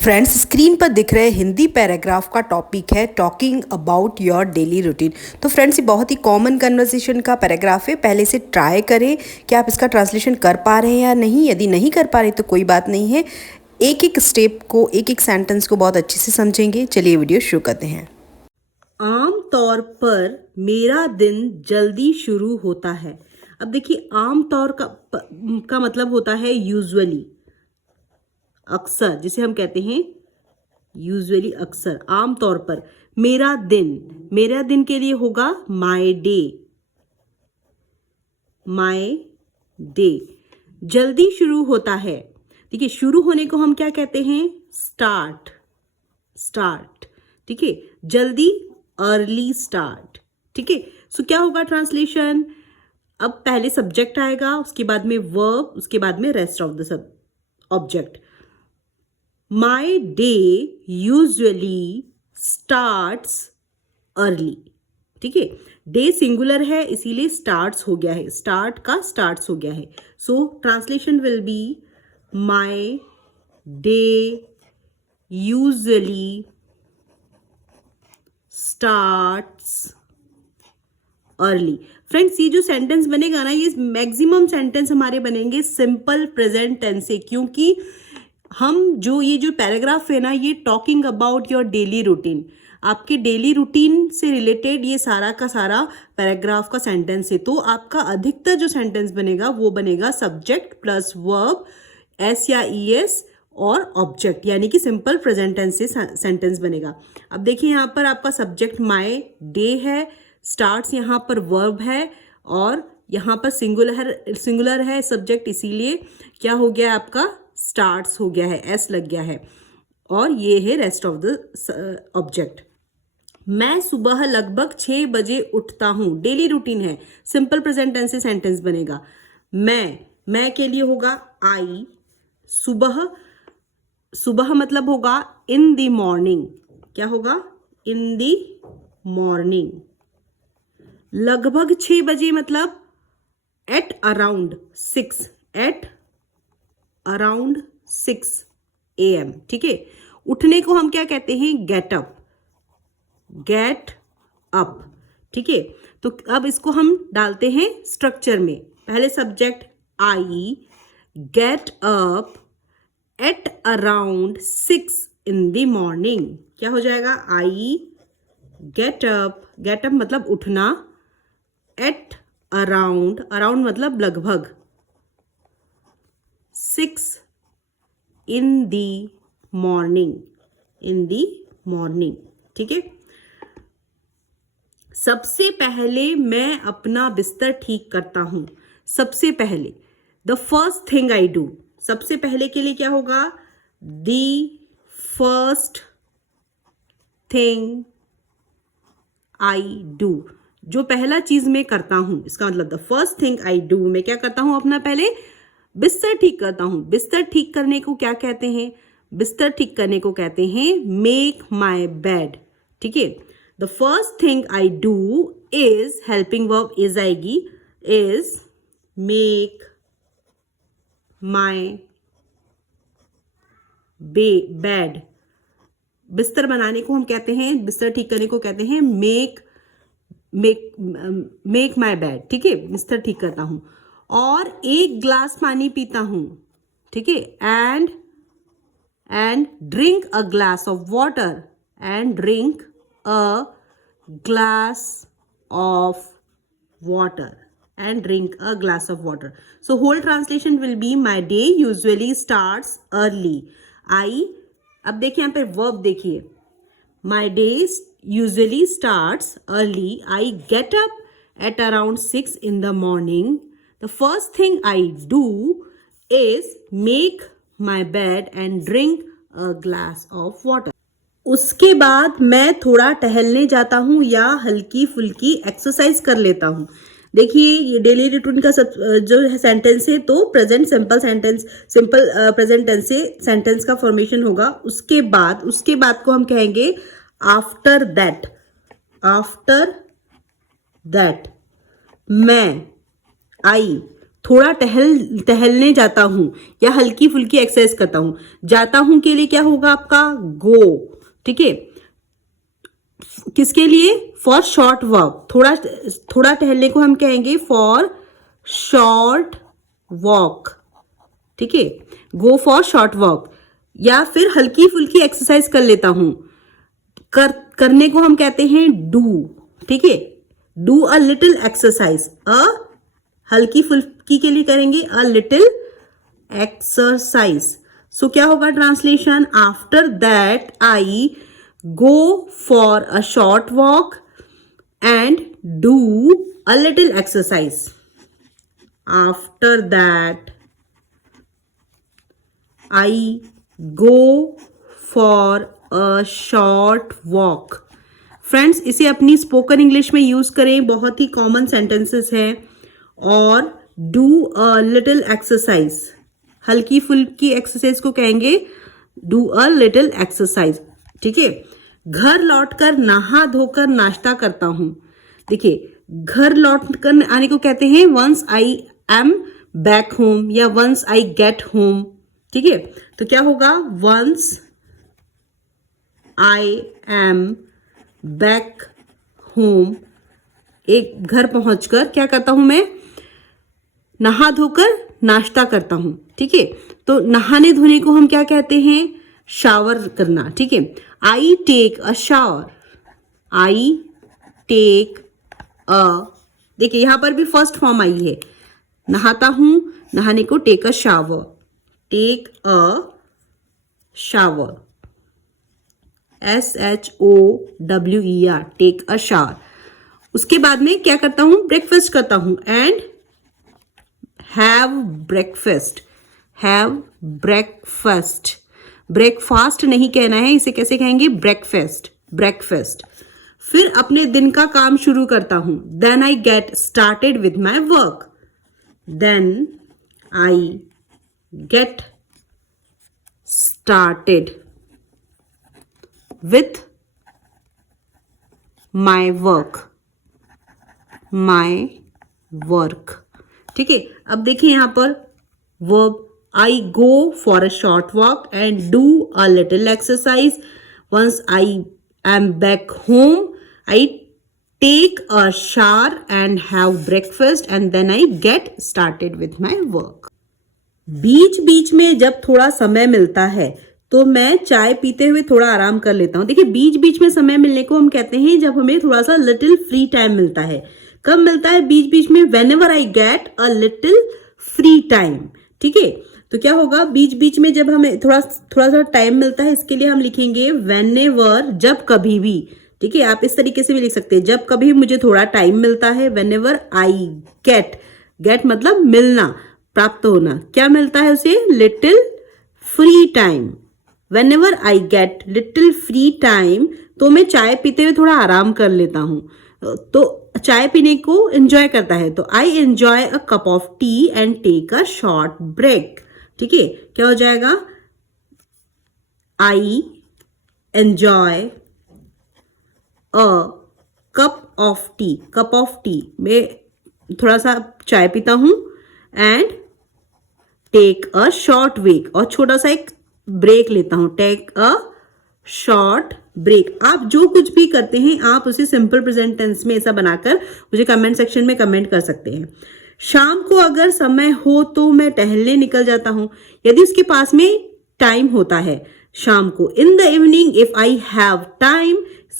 Friends, screen पर दिख रहे हिंदी पैराग्राफ का टॉपिक है talking about your daily routine. तो फ्रेंड्स, ये बहुत ही कॉमन कन्वर्सेशन का पैराग्राफ है। पहले से ट्राई करें कि आप इसका ट्रांसलेशन कर पा रहे हैं या नहीं। यदि नहीं कर पा रहे तो कोई बात नहीं है, एक एक स्टेप को, एक एक सेंटेंस को बहुत अच्छे से समझेंगे। चलिए वीडियो शुरू करते हैं। आम तौर पर मेरा दिन जल्दी शुरू होता है। अब देखिए, आम तौर का मतलब होता है यूजुअली, अक्सर, जिसे हम कहते हैं यूजुअली, अक्सर, आम तौर पर। मेरा दिन के लिए होगा माय डे, माय डे। जल्दी शुरू होता है, ठीक है, शुरू होने को हम क्या कहते हैं? स्टार्ट, स्टार्ट, ठीक है, जल्दी, अर्ली स्टार्ट, ठीक है। सो क्या होगा ट्रांसलेशन? अब पहले सब्जेक्ट आएगा, उसके बाद में वर्ब, उसके बाद में rest of the sub object. My day usually starts early, ठीक है। डे सिंगुलर है इसीलिए स्टार्ट्स हो गया है, स्टार्ट का स्टार्ट्स हो गया है। So translation will be my day usually starts early. Friends, ये जो सेंटेंस बनेगा ना, ये मैक्सिमम सेंटेंस हमारे बनेंगे सिंपल प्रेजेंट टेंस से, क्योंकि हम ये जो पैराग्राफ है ना, ये talking about your daily routine, आपके डेली रूटीन से रिलेटेड ये सारा का सारा पैराग्राफ का सेंटेंस है। तो आपका अधिकतर जो सेंटेंस बनेगा वो बनेगा सब्जेक्ट प्लस वर्ब, एस या ई एस और ऑब्जेक्ट, यानी कि सिंपल प्रेजेंट टेंस से सेंटेंस बनेगा। अब देखिए, यहाँ पर आपका सब्जेक्ट माय डे है, स्टार्ट्स यहाँ पर वर्ब है, और यहाँ पर सिंगुलर है सब्जेक्ट, इसीलिए क्या हो गया आपका? स्टार्ट्स हो गया है, एस लग गया है, और ये है रेस्ट ऑफ द ऑब्जेक्ट। मैं सुबह लगभग 6 बजे उठता हूँ, डेली रूटीन है, सिंपल प्रेजेंट टेंस से सेंटेंस बनेगा। मैं के लिए होगा आई, सुबह मतलब होगा इन द मॉर्निंग, क्या होगा? In the morning. लगभग 6 बजे मतलब at around 6, at around 6 AM, ठीक है। उठने को हम क्या कहते हैं? गेट अप, गेट अप, ठीक है। तो अब इसको हम डालते हैं स्ट्रक्चर में। पहले subject I get up at around 6 in the morning, क्या हो जाएगा? आई गेट अप मतलब उठना, एट अराउंड मतलब लगभग, 6 इन दी मॉर्निंग, ठीक है। सबसे पहले मैं अपना बिस्तर ठीक करता हूं। सबसे पहले, the first thing I do, सबसे पहले के लिए क्या होगा? The first thing I do, जो पहला चीज मैं करता हूं, इसका मतलब the first thing I do, मैं क्या करता हूं? अपना पहले बिस्तर ठीक करता हूं। बिस्तर ठीक करने को क्या कहते हैं? बिस्तर ठीक करने को कहते हैं मेक माई बेड, ठीक है। The first thing I do is, helping verb is आएगी, इज मेक माई बेड। बिस्तर बनाने को हम कहते हैं, बिस्तर ठीक करने को कहते हैं मेक माई बेड, ठीक है, बिस्तर ठीक करता हूं। और 1 ग्लास पानी पीता हूं, ठीक है, and drink a glass of water, and drink a glass of water, and drink a glass of water. So whole translation will be my day usually starts early. I, अब देखिए यहाँ पे वर्ब देखिए, my day usually starts early. I get up at around 6 in the morning. The first thing I do is make my bed and drink a glass of water. उसके बाद मैं थोड़ा टहलने जाता हूँ या हल्की फुल्की एक्सरसाइज कर लेता हूँ। देखिए, ये डेली रूटीन का सब जो सेंटेंस है, तो प्रेजेंट सिंपल प्रेजेंट टेंस से सेंटेंस का फॉर्मेशन होगा। उसके बाद को हम कहेंगे आफ्टर दैट। मैं, आई, थोड़ा टहलने जाता हूं या हल्की फुल्की एक्सरसाइज करता हूं। जाता हूं के लिए क्या होगा आपका गो, ठीक है। किसके लिए? फॉर शॉर्ट वॉक, थोड़ा टहलने को हम कहेंगे फॉर शॉर्ट वॉक, ठीक है। Go for short walk. या फिर हल्की फुल्की एक्सरसाइज कर लेता हूं, करने को हम कहते हैं डू, ठीक है। डू अ लिटिल एक्सरसाइज, हल्की फुल्की के लिए करेंगे अ लिटिल एक्सरसाइज। सो क्या होगा translation? After that I go for a short walk and do a little exercise. After that I go for a short walk. Friends, इसे अपनी स्पोकन इंग्लिश में यूज करें, बहुत ही कॉमन सेंटेंसेस हैं। और डू अ लिटिल एक्सरसाइज, हल्की फुल्की exercise को कहेंगे डू अ लिटिल एक्सरसाइज, ठीक है। घर लौटकर नहा धोकर नाश्ता करता हूं। देखिए, घर लौट कर आने को कहते हैं once I am back home या वंस आई गेट होम, ठीक है। तो क्या होगा? Once I am back home, एक घर पहुंचकर क्या करता हूं मैं? नहा धोकर नाश्ता करता हूं, ठीक है। तो नहाने धोने को हम क्या कहते हैं? शावर करना, ठीक है। I take a shower, I take a, देखिए यहां पर भी फर्स्ट फॉर्म आई है, नहाता हूं, नहाने को take a shower, take a shower, SHOWER, take a shower. उसके बाद में क्या करता हूं? ब्रेकफास्ट करता हूं and have breakfast, have breakfast. Breakfast नहीं कहना है, इसे कैसे कहेंगे? Breakfast, breakfast. फिर अपने दिन का काम शुरू करता हूं, then I get started with my work, then I get started with my work, my work, ठीक है। अब देखिए यहां पर verb, I go for a short walk and do a little exercise. Once I am back home I take a shower and have breakfast and then I get started with my work. बीच बीच में जब थोड़ा समय मिलता है तो मैं चाय पीते हुए थोड़ा आराम कर लेता हूं। देखिए, बीच बीच में समय मिलने को हम कहते हैं जब हमें थोड़ा सा लिटिल फ्री टाइम मिलता है। कब मिलता है? बीच बीच में, when ever I get a little free time, ठीक है। तो क्या होगा? बीच बीच में जब हमें थोड़ा सा टाइम मिलता है, इसके लिए हम लिखेंगे वेन एवर, जब कभी भी, ठीक है। आप इस तरीके से भी लिख सकते हैं, जब कभी मुझे थोड़ा टाइम मिलता है। Whenever I get, get मतलब मिलना, प्राप्त होना, क्या मिलता है उसे? Little free time. Whenever I get little free time, तो मैं चाय पीते हुए थोड़ा आराम कर लेता हूं। तो चाय पीने को एंजॉय करता है, तो I enjoy a cup of tea and take a short break, ठीक है। क्या हो जाएगा? I enjoy a cup of tea, cup of tea, मैं थोड़ा सा चाय पीता हूं and take a short break, और छोटा सा एक ब्रेक लेता हूं, टेक अ शॉर्ट ब्रेक। आप जो कुछ भी करते हैं आप उसे सिंपल प्रेजेंट टेंस में ऐसा बनाकर मुझे कमेंट सेक्शन में कमेंट कर सकते हैं। शाम को अगर समय हो तो मैं टहलने निकल जाता हूं, यदि उसके पास में टाइम होता है शाम को। इन the evening if I have time,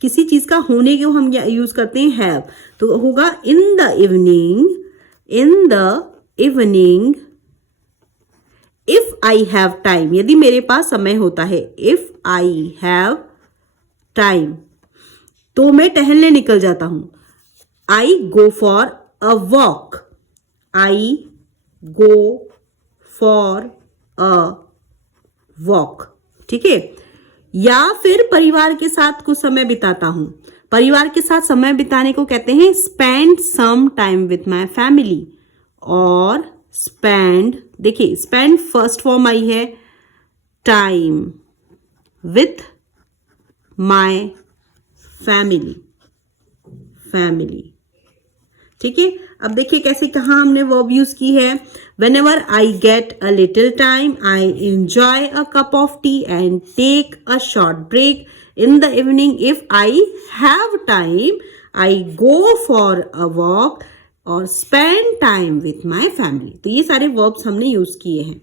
किसी चीज का होने को हम यूज करते हैं हैव, तो होगा इन the evening, in the evening if I have time, यदि मेरे पास समय होता है। इफ आई हैव टाइम, तो मैं टहलने निकल जाता हूं। I go for a walk, I go for a walk, ठीक है। या फिर परिवार के साथ कुछ समय बिताता हूं। परिवार के साथ समय बिताने को कहते हैं spend some time with my family, और स्पेंड, देखिए स्पेंड फर्स्ट फॉर्म आई है, time with my family, family, ठीक है, अब देखिए कैसे कहाँ हमने वर्ब यूज की है। Whenever I get a little time I enjoy a cup of tea and take a short break in the evening. If I have time I go for a walk और spend time with my family. तो ये सारे verbs हमने use किए हैं।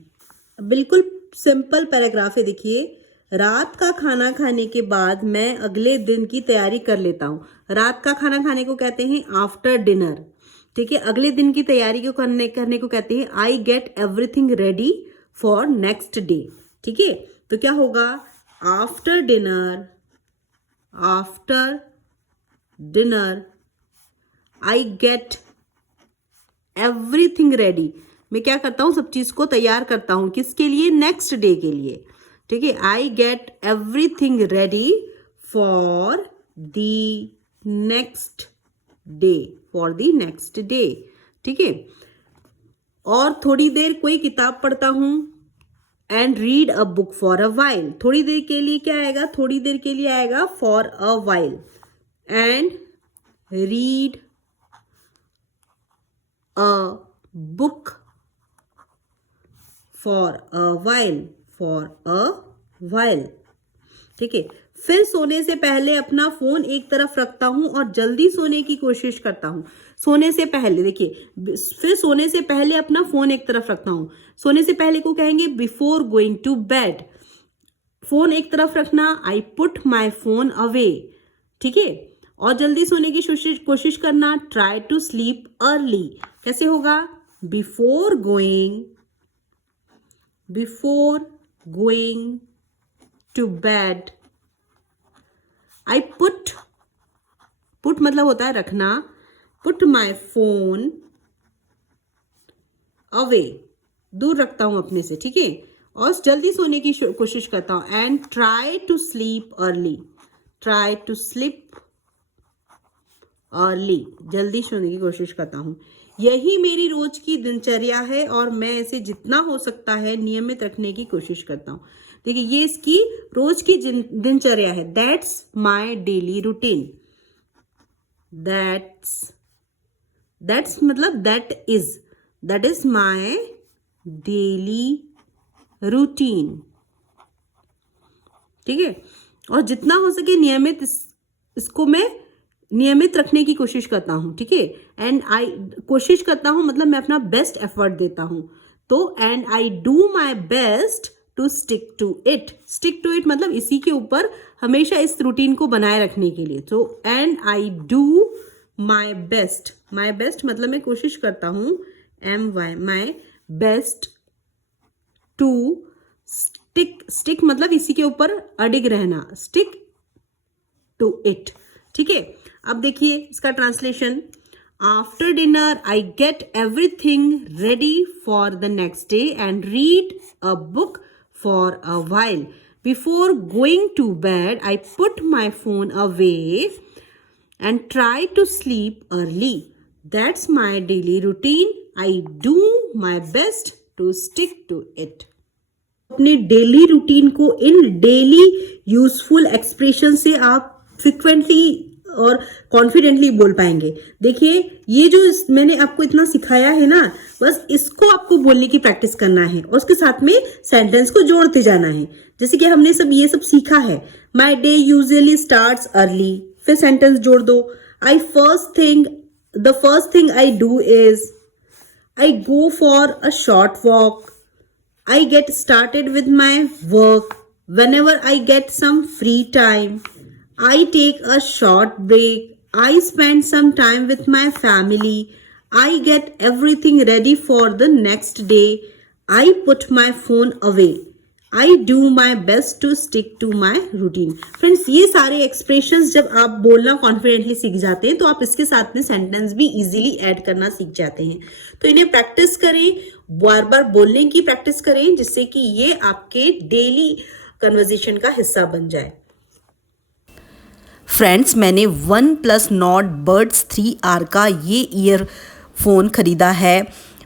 बिल्कुल simple paragraph है, देखिए। रात का खाना खाने के बाद मैं अगले दिन की तैयारी कर लेता हूँ। रात का खाना खाने को कहते हैं आफ्टर डिनर, ठीक है। अगले दिन की तैयारी को करने को कहते हैं आई get everything ready for next day, ठीक है। तो क्या होगा, after dinner I get everything ready. मैं क्या करता हूँ, सब चीज को तैयार करता हूँ, किसके लिए, नेक्स्ट डे के लिए, ठीक है। आई get everything ready for the next day, ठीक है। और थोड़ी देर कोई किताब पढ़ता हूँ and read a book for a while. थोड़ी देर के लिए क्या आएगा, थोड़ी देर के लिए आएगा for a while, and read a book for a while, ठीक है। फिर सोने से पहले अपना फोन एक तरफ रखता हूं और जल्दी सोने की कोशिश करता हूं। सोने से पहले देखिए, फिर सोने से पहले अपना फोन एक तरफ रखता हूं। सोने से पहले को कहेंगे before going to bed. Phone एक तरफ रखना, I put my phone away, ठीक है। और जल्दी सोने की कोशिश करना, ट्राई टू स्लीप अर्ली। कैसे होगा, before going to bed I put मतलब होता है रखना, पुट माई फोन अवे, दूर रखता हूं अपने से, ठीक है। और जल्दी सोने की कोशिश करता हूं, and try to sleep early, जल्दी सोने की कोशिश करता हूं। यही मेरी रोज की दिनचर्या है और मैं इसे जितना हो सकता है नियमित रखने की कोशिश करता हूं। देखिए, ये इसकी रोज की दिनचर्या है। That's my daily routine. That's मतलब that is my daily routine, ठीक है। और जितना हो सके नियमित इसको मैं नियमित रखने की कोशिश करता हूं, ठीक है। एंड आई कोशिश करता हूं मतलब मैं अपना बेस्ट एफर्ट देता हूं। तो and I do my best to stick to it मतलब इसी के ऊपर हमेशा इस रूटीन को बनाए रखने के लिए। तो and I do my best मतलब मैं कोशिश करता हूं, माई बेस्ट टू स्टिक मतलब इसी के ऊपर अडिग रहना, स्टिक टू इट, ठीक है। अब देखिए इसका translation, after dinner I get everything ready for the next day and read a book for a while. Before going to bed I put my phone away and try to sleep early. That's my daily routine. I do my best to stick to it. अपने daily routine को in daily useful expression से आप frequently और confidently बोल पाएंगे। देखिए, ये जो मैंने आपको इतना सिखाया है ना, बस इसको आपको बोलने की प्रैक्टिस करना है और उसके साथ में सेंटेंस को जोड़ते जाना है। जैसे कि हमने ये सब सीखा है, माई डे यूजुअली स्टार्ट्स अर्ली, फिर सेंटेंस जोड़ दो। The first thing I do is I go for a short walk. I get started with my work whenever I get some free time. I take a short break. I spend some time with my family. I get everything ready for the next day. I put my phone away. I do my best to stick to my routine. Friends, ये सारे expressions जब आप बोलना confidently सीख जाते हैं तो आप इसके साथ में सेंटेंस भी इजीली ऐड करना सीख जाते हैं। तो इन्हें प्रैक्टिस करें, बार बार बोलने की प्रैक्टिस करें, जिससे कि ये आपके डेली कन्वर्सेशन का हिस्सा बन जाए। फ्रेंड्स, मैंने OnePlus Nord Buds 3R का ये ईयरफोन ख़रीदा है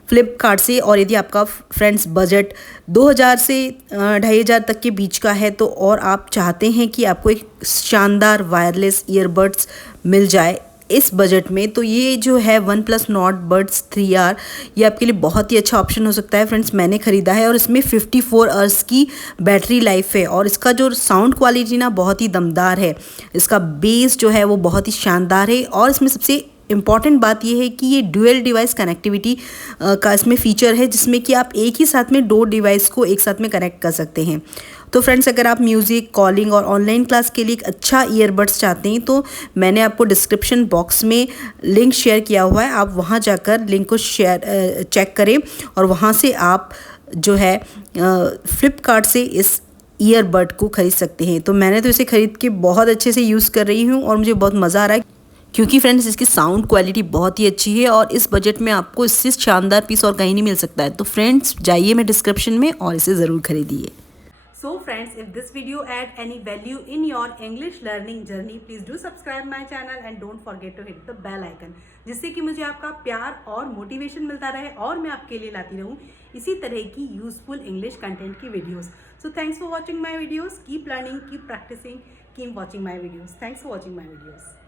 फ्लिपकार्ट से। और यदि आपका फ्रेंड्स बजट 2000 से 2500 तक के बीच का है तो और आप चाहते हैं कि आपको एक शानदार वायरलेस ईयरबड्स मिल जाए इस बजट में, तो ये जो है one plus not buds 3R ये आपके लिए बहुत ही अच्छा ऑप्शन हो सकता है फ्रेंड्स। मैंने ख़रीदा है और इसमें 54 आवर्स की बैटरी लाइफ है और इसका जो साउंड क्वालिटी ना बहुत ही दमदार है। इसका बेस जो है वो बहुत ही शानदार है और इसमें सबसे इम्पॉर्टेंट बात यह है कि ये डुअल डिवाइस कनेक्टिविटी का इसमें फ़ीचर है, जिसमें कि आप एक ही साथ में 2 डिवाइस को एक साथ में कनेक्ट कर सकते हैं। तो फ्रेंड्स, अगर आप म्यूज़िक, कॉलिंग और ऑनलाइन क्लास के लिए एक अच्छा ईयरबड्स चाहते हैं तो मैंने आपको डिस्क्रिप्शन बॉक्स में लिंक शेयर किया हुआ है, आप वहाँ जाकर लिंक को चेक करें और वहाँ से आप जो है फ्लिपकार्ट से इस ईयरबड को ख़रीद सकते हैं। तो मैंने तो इसे ख़रीद के बहुत अच्छे से यूज़ कर रही हूँ और मुझे बहुत मज़ा आ रहा है, क्योंकि फ्रेंड्स इसकी साउंड क्वालिटी बहुत ही अच्छी है और इस बजट में आपको इससे शानदार पीस और कहीं नहीं मिल सकता है। तो फ्रेंड्स, जाइए मैं डिस्क्रिप्शन में और इसे ज़रूर खरीदिए। So friends, if this video add any value in your English learning journey, please do subscribe my channel and don't forget to hit the bell icon, जिससे कि मुझे आपका प्यार और मोटिवेशन मिलता रहे और मैं आपके लिए लाती रहूँ इसी तरह की यूजफुल इंग्लिश कंटेंट की videos. So thanks for watching my videos. Keep learning, keep practicing, keep watching my videos. Thanks for watching my videos.